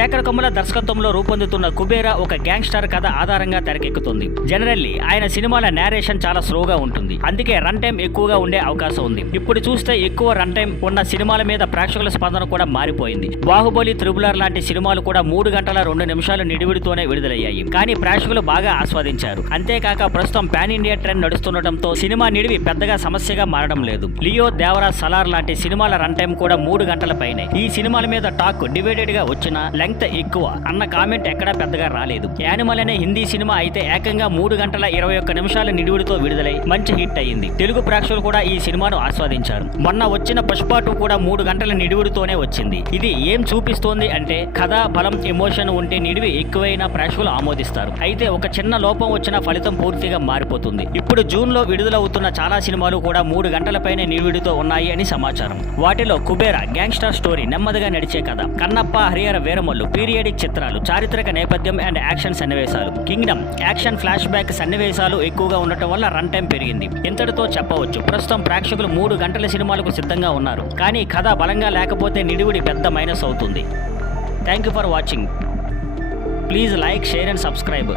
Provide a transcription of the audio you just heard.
శేఖర్ కమ్ముల దర్శకత్వంలో రూపొందుతున్న కుబేరా ఒక గ్యాంగ్స్టర్ కథ ఆధారంగా తెరకెక్కుతుంది. జనరల్లీ ఆయన సినిమాల నేరేషన్ చాలా స్లోగా ఉంటుంది, అందుకే రన్ టైం ఎక్కువగా ఉండే అవకాశం ఉంది. ఇప్పుడు చూస్తే ఎక్కువ రన్ టైం ఉన్న సినిమాల మీద ప్రేక్షకుల స్పందన కూడా మారిపోయింది. బాహుబలి, త్రిబులర్ లాంటి సినిమాలు కూడా 3 గంటల 2 నిమిషాలు నిడివిడితోనే విడుదలయ్యాయి, కానీ ప్రేక్షకులు బాగా ఆస్వాదించారు. అంతేకాక ప్రస్తుతం పాన్ ఇండియా ట్రెండ్ నడుస్తుండటంతో సినిమా నిడివి పెద్దగా సమస్యగా మారడం లేదు. లియో, దేవరా, సలార్ లాంటి సినిమాల రన్ టైం కూడా 3 గంటల పైనే. ఈ సినిమాల మీద టాక్ డివైడెడ్ గా వచ్చినా లెంగ్త్ ఎక్కువ అన్న కామెంట్ ఎక్కడా పెద్దగా రాలేదు. యానిమల్ అనే హిందీ సినిమా అయితే ఏకంగా 3 గంటల 21 నిమిషాల నిడివిడితో విడుదలై మంచి హిట్ అయ్యింది. తెలుగు ప్రేక్షకులు కూడా ఈ సినిమాను ఆస్వాదించారు. మొన్న వచ్చిన పుష్ప 2 కూడా 3 గంటల నిడివిడితోనే వచ్చింది. ఇది ఏం చూపిస్తోంది అంటే కథ, బలం, ఎమోషన్ ఉంటే నిడివి ఎక్కువైనా ప్రేక్షకులు ఆమోదిస్తారు. అయితే ఒక చిన్న లోపం వచ్చిన ఫలితం పూర్తిగా మారిపోతుంది. ఇప్పుడు జూన్ లో విడుదలవుతున్న చాలా సినిమాలు కూడా 3 గంటల పైనే నిడివిడితో ఉన్నాయి అని సమాచారం. వాటిలో కుబేరా గ్యాంగ్స్టర్ స్టోరీ, నెమ్మదిగా నడిచే కథ, కన్నప్ప, హరిహర వీరమల్లు పీరియాడిక్ చిత్రాలు, చారిత్రక నేపథ్యం అండ్ యాక్షన్ సన్నివేశాలు, కింగ్డమ్ యాక్షన్ ఫ్లాష్ బ్యాక్ సన్నివేశాలు ఎక్కువగా ఉండటం వల్ల రన్ టైం పెరిగింది. ఇంతటితో చెప్పవచ్చు ప్రస్తుతం ప్రేక్షకులు 3 గంటల సినిమాలకు సిద్ధంగా ఉన్నారు, కానీ కథ బలంగా లేకపోతే నిడివిడి పెద్ద మైనస్ అవుతుంది. Thank you for watching. Please like, share and subscribe.